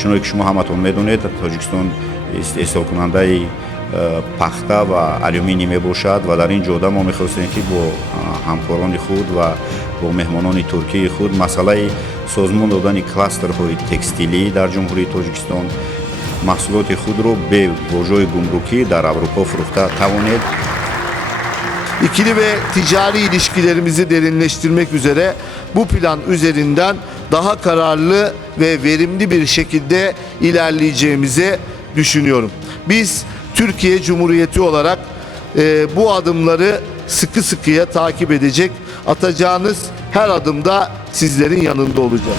чуноне ки шумо ҳаматон медонед, Тоҷикистон истеҳсолкунандаи пахта ва алюминий мебошад ва дар ин ҷода мо мехостем ки бо ҳамкорони худ ва бо меҳмонони туркии худ масъалаи созмон додани кластерҳои текстилӣ дар Ҷумҳурии Тоҷикистон маҳсулоти худро бе божои гумрукӣ дар Аврупо фурӯхта тавонед. İkili ve ticari ilişkilerimizi derinleştirmek üzere bu plan üzerinden daha kararlı ve verimli bir şekilde ilerleyeceğimizi düşünüyorum. Biz Türkiye Cumhuriyeti olarak bu adımları sıkı sıkıya takip edecek, atacağınız her adımda sizlerin yanında olacağız.